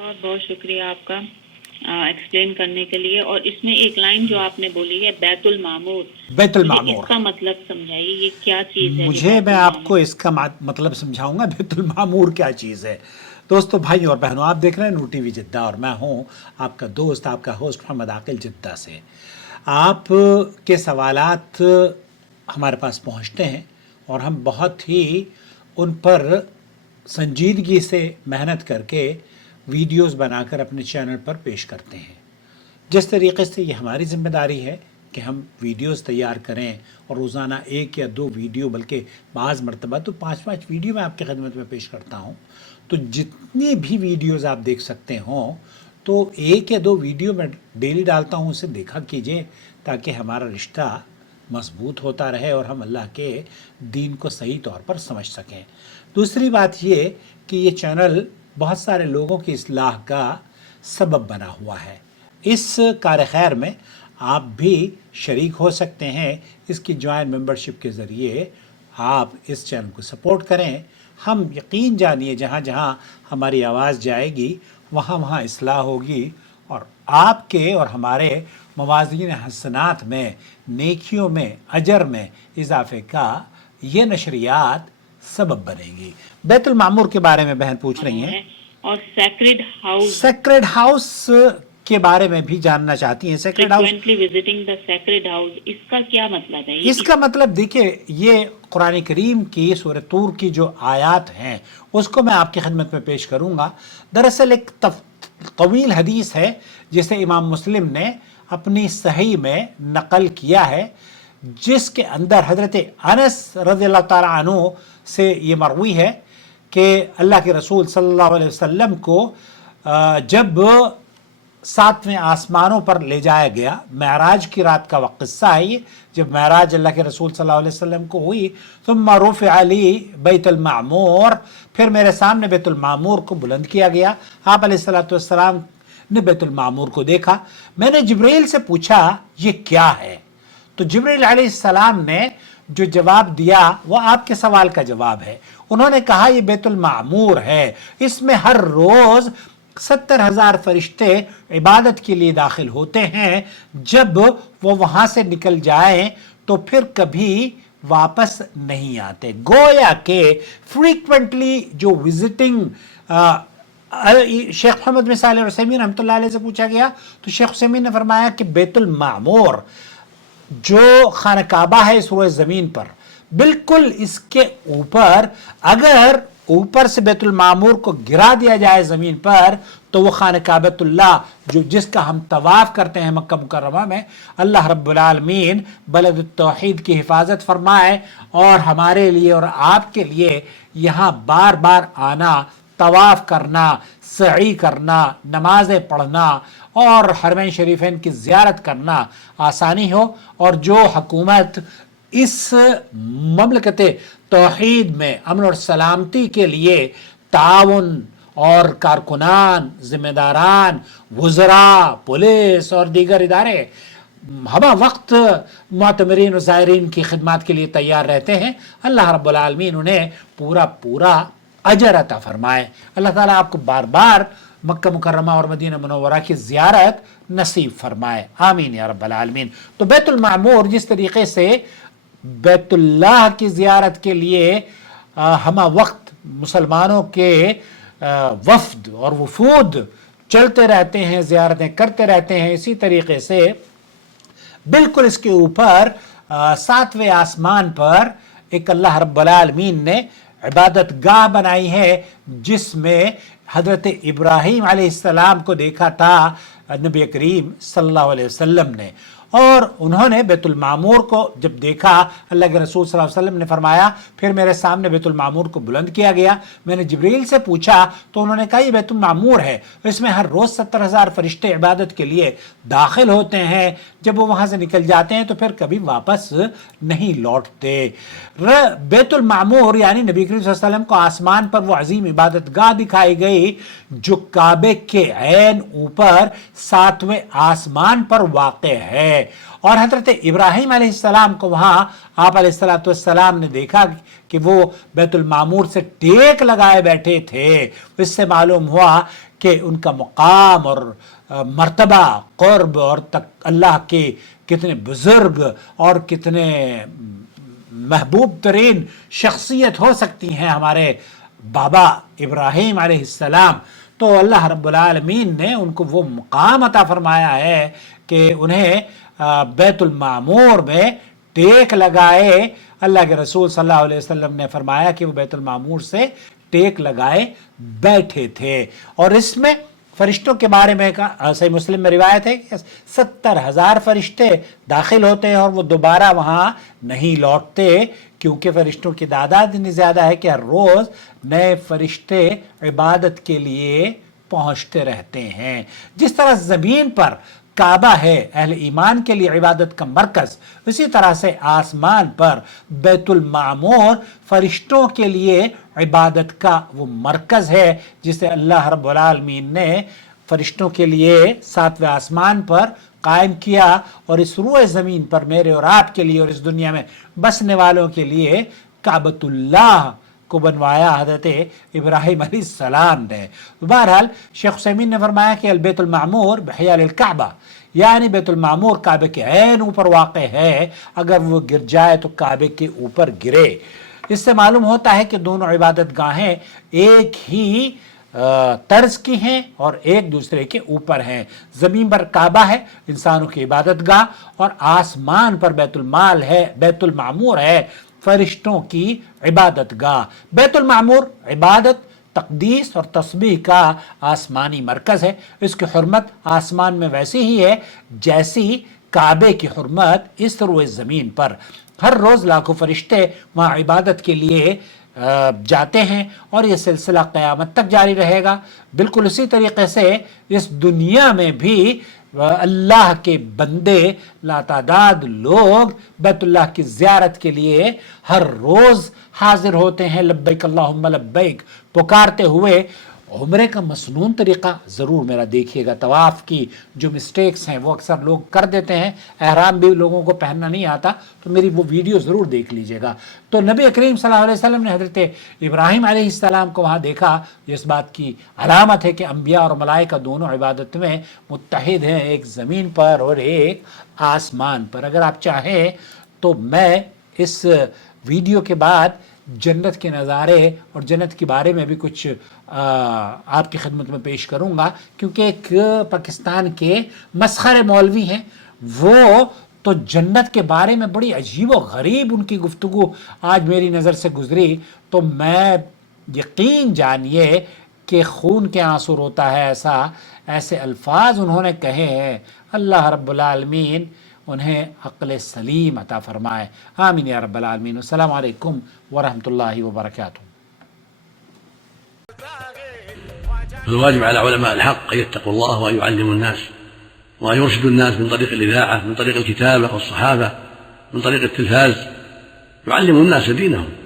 बहुत बहुत शुक्रिया आपका एक्सप्लेन करने के लिए। और इसमें एक लाइन जो आपने बोली है बैतुल मामूर, बैतुल मुझे मामूर, इसका मतलब समझाइए, ये क्या चीज़ है जो मैं बैतुल आपको मामूर? इसका मतलब समझाऊंगा बैतुल मामूर क्या चीज़ है। दोस्तों, भाई और बहनों, आप देख रहे हैं नू टीवी जिद्दा और मैं हूं आपका दोस्त, आपका होस्ट मोहम्मद आकिल जिद्दा से। आप के सवालात हमारे पास पहुंचते हैं और हम बहुत ही उन पर संजीदगी से मेहनत करके वीडियोस बनाकर अपने चैनल पर पेश करते हैं। जिस तरीके से ये हमारी ज़िम्मेदारी है कि हम वीडियोस तैयार करें और रोज़ाना एक या दो वीडियो, बल्कि बाज़ मरतबा तो 5-5 वीडियो मैं आपकी खिदमत में पेश करता हूँ। तो जितनी भी वीडियोस आप देख सकते हों, तो एक या दो वीडियो मैं डेली डालता हूँ, उसे देखा कीजिए ताकि हमारा रिश्ता मजबूत होता रहे और हम अल्लाह के दीन को सही तौर पर समझ सकें। दूसरी बात ये कि ये चैनल बहुत सारे लोगों की इस्लाह का सबब बना हुआ है। इस कार खैर में आप भी शरीक हो सकते हैं। इसकी जॉइंट मेंबरशिप के ज़रिए आप इस चैनल को सपोर्ट करें। हम यकीन जानिए जहाँ जहाँ हमारी आवाज़ जाएगी वहाँ वहाँ इस्लाह होगी और आपके और हमारे मवाज़ीन हसनात में, नेकियों में, अजर में इजाफे का ये नशरियात सबब बनेगी। बैतुल मामूर के बारे में बहन पूछ रही हैं और सेक्रेड हाउस, सेक्रेड हाउस के बारे में भी जानना चाहती हैं। Sacred house, frequently visiting the sacred house, इसका क्या मतलब है? इसका मतलब देखिए, ये कुरान करीम की सूरह तूर की जो आयात हैं उसको मैं आपकी खिदमत में पेश करूंगा। दरअसल एक तवील हदीस है जिसे इमाम मुस्लिम ने अपनी सही में नकल किया है, जिसके अंदर हज़रत अनस रज़ियल्लाहु ताला अन्हु से ये मरवी है कि अल्लाह के रसूल सल्लल्लाहु अलैहि वसल्लम को जब 7वें आसमानों पर ले जाया गया, मेराज की रात का वक्त किस्सा है ये, जब मेराज अल्लाह के रसूल सल्लल्लाहु अलैहि वसल्लम को हुई, सुम्मा रुफ़िअ ली बैतुल मामूर, फिर मेरे सामने बैतुल मामूर को बुलंद किया गया। आप अलैहिस्सलातु वस्सलाम ने बैतुल मामूर को देखा। मैंने जिब्रील से पूछा ये क्या है, तो जिब्रील अलैहिस्सलाम ने जो जवाब दिया वो आपके सवाल का जवाब है। उन्होंने कहा ये बैतुल मामूर है, इसमें हर रोज 70,000 फरिश्ते इबादत के लिए दाखिल होते हैं। जब वो वहां से निकल जाएं तो फिर कभी वापस नहीं आते। गोया के फ्रीक्वेंटली जो विजिटिंग शेख मोहम्मद बिन सालेह अल उसैमीन रहमतुल्लाह अलैह से पूछा गया तो शेख उसैमीन ने फरमाया कि बैतुल मामूर जो खाना काबा है इस रोए ज़मीन पर, बिल्कुल इसके ऊपर अगर ऊपर से बैतुल मामूर को गिरा दिया जाए ज़मीन पर तो वो खाना काबतुल्लाह जो जिसका हम तवाफ़ करते हैं मक्का मुकर्रमा में, अल्लाह रब्बुल आलमीन बलद तौहीद की हिफाजत फरमाए और हमारे लिए और आपके लिए यहाँ बार बार आना, तवाफ़ करना, सई करना, नमाज़ें पढ़ना और हरमैन शरीफैन की ज़ियारत करना आसानी हो। और जो हुकूमत इस ममलकत तौहीद में अमन और सलामती के लिए ताउन और कारकुनान, ज़िम्मेदारान, वज़रा, पुलिस और दीगर इदारे हमा वक्त मुअतमरीन और ज़ायरीन की खिदमत के लिए तैयार रहते हैं, अल्लाह रब्बुल आलमीन उन्हें पूरा पूरा अजर अता फरमाए। अल्लाह ताला आपको बार बार मक्का मुकर्रमा और मदीना मुनव्वरा की ज़ियारत नसीब फरमाए, आमीन या रब्बल आलमीन। तो बैतुल मामूर जिस तरीके से बैतुल्लाह की ज़ियारत के लिए हमा वक्त मुसलमानों के वफ़द और वफूद चलते रहते हैं, ज़ियारतें करते रहते हैं, इसी तरीके से बिल्कुल इसके ऊपर 7वें आसमान पर एक अल्लाह रब्बुल आलमीन ने इबादत गाह बनाई है जिसमें हज़रत इब्राहीम अलैहिस्सलाम को देखा था नबी करीम सल्लल्लाहु अलैहि वसल्लम ने, और उन्होंने बैतुल मामूर को जब देखा, अल्लाह के रसूल सल्लल्लाहु अलैहि वसल्लम ने फरमाया फिर मेरे सामने बैतुल मामूर को बुलंद किया गया। मैंने जिब्रील से पूछा तो उन्होंने कहा ये बैतुल मामूर है, इसमें हर रोज़ 70,000 फरिश्ते इबादत के लिए दाखिल होते हैं। जब वो वहाँ से निकल जाते हैं तो फिर कभी वापस नहीं लौटते। बैतुल मामूर यानी नबी करीम सल्लल्लाहु अलैहि वसल्लम को आसमान पर वो अजीम इबादत गाह दिखाई गई जो काबे के ऐन ऊपर 7वें आसमान पर वाक़े है। और हज़रत इब्राहीम अलैहिस्सलाम को वहाँ आप अलैहिस्सलातु वस्सलाम ने देखा کہ وہ بیت المعمور سے ٹیک لگائے بیٹھے تھے، اس سے معلوم ہوا کہ ان کا مقام اور مرتبہ، قرب اور اللہ کے کتنے بزرگ اور کتنے محبوب ترین شخصیت ہو سکتی ہیں ہمارے بابا ابراہیم علیہ السلام۔ تو اللہ رب العالمین نے ان کو وہ مقام عطا فرمایا ہے کہ انہیں بیت المعمور میں ٹیک لگائے۔ اللہ کے رسول صلی اللہ علیہ وسلم نے فرمایا کہ وہ بیت المعمور سے ٹیک لگائے بیٹھے تھے۔ اور اس میں فرشتوں کے بارے میں صحیح مسلم میں روایت ہے کہ 70,000 فرشتے داخل ہوتے ہیں اور وہ دوبارہ وہاں نہیں لوٹتے، کیونکہ فرشتوں کی تعداد اتنی زیادہ ہے کہ ہر روز نئے فرشتے عبادت کے لیے پہنچتے رہتے ہیں۔ جس طرح زمین پر کعبہ ہے اہل ایمان کے لیے عبادت کا مرکز، اسی طرح سے آسمان پر بیت المعمور فرشتوں کے لیے عبادت کا وہ مرکز ہے جسے اللہ رب العالمین نے فرشتوں کے لیے 7ویں آسمان پر قائم کیا، اور اس روئے زمین پر میرے اور آپ کے لیے اور اس دنیا میں بسنے والوں کے لیے کعبۃ اللہ کو بنوایا حضرت ابراہیم علیہ السلام نے۔ بہرحال شیخ عثیمین نے فرمایا کہ البیت المعمور بحیال الکعبہ، یعنی بیت المعمور کعبے کے عین اوپر واقع ہے، اگر وہ گر جائے تو کعبے کے اوپر گرے۔ اس سے معلوم ہوتا ہے کہ دونوں عبادت گاہیں ایک ہی طرز کی ہیں اور ایک دوسرے کے اوپر ہیں۔ زمین پر کعبہ ہے انسانوں کی عبادت گاہ، اور آسمان پر بیت المعمور ہے فرشتوں کی عبادت گاہ۔ بیت المعمور عبادت، تقدیس اور تسبیح کا آسمانی مرکز ہے۔ اس کی حرمت آسمان میں ویسی ہی ہے جیسی کعبے کی حرمت اس روئے زمین پر۔ ہر روز لاکھوں فرشتے وہاں عبادت کے لیے جاتے ہیں اور یہ سلسلہ قیامت تک جاری رہے گا۔ بالکل اسی طریقے سے اس دنیا میں بھی اللہ کے بندے لاتعداد لوگ بیت اللہ کی زیارت کے لیے ہر روز حاضر ہوتے ہیں، لبیک اللہم لبیک پکارتے ہوئے۔ عمرے کا مسنون طریقہ ضرور میرا دیکھیے گا۔ طواف کی جو مسٹیکس ہیں وہ اکثر لوگ کر دیتے ہیں، احرام بھی لوگوں کو پہننا نہیں آتا، تو میری وہ ویڈیو ضرور دیکھ لیجئے گا۔ تو نبی کریم صلی اللہ علیہ وسلم نے حضرت ابراہیم علیہ السلام کو وہاں دیکھا، اس بات کی علامت ہے کہ انبیاء اور ملائکہ دونوں عبادت میں متحد ہیں، ایک زمین پر اور ایک آسمان پر۔ اگر آپ چاہیں تو میں اس ویڈیو کے بعد جنت کے نظارے اور جنت کے بارے میں بھی کچھ آپ کی خدمت میں پیش کروں گا، کیونکہ ایک پاکستان کے مسخرے مولوی ہیں، وہ تو جنت کے بارے میں بڑی عجیب و غریب ان کی گفتگو آج میری نظر سے گزری، تو میں یقین جانیے کہ خون کے آنسو روتا ہے، ایسے الفاظ انہوں نے کہے ہیں۔ اللہ رب العالمین انہیں عقل سلیم عطا فرمائے، آمین یا رب العالمین۔ السلام علیکم ورحمۃ اللہ وبرکاتہ۔ الواجب على علماء الحق أن يتقوا الله وأن يعلموا الناس وأن يرشدوا الناس من طريق الإذاعة، من طريق الكتابة والصحافة، من طريق التلفاز، يعلموا الناس دينهم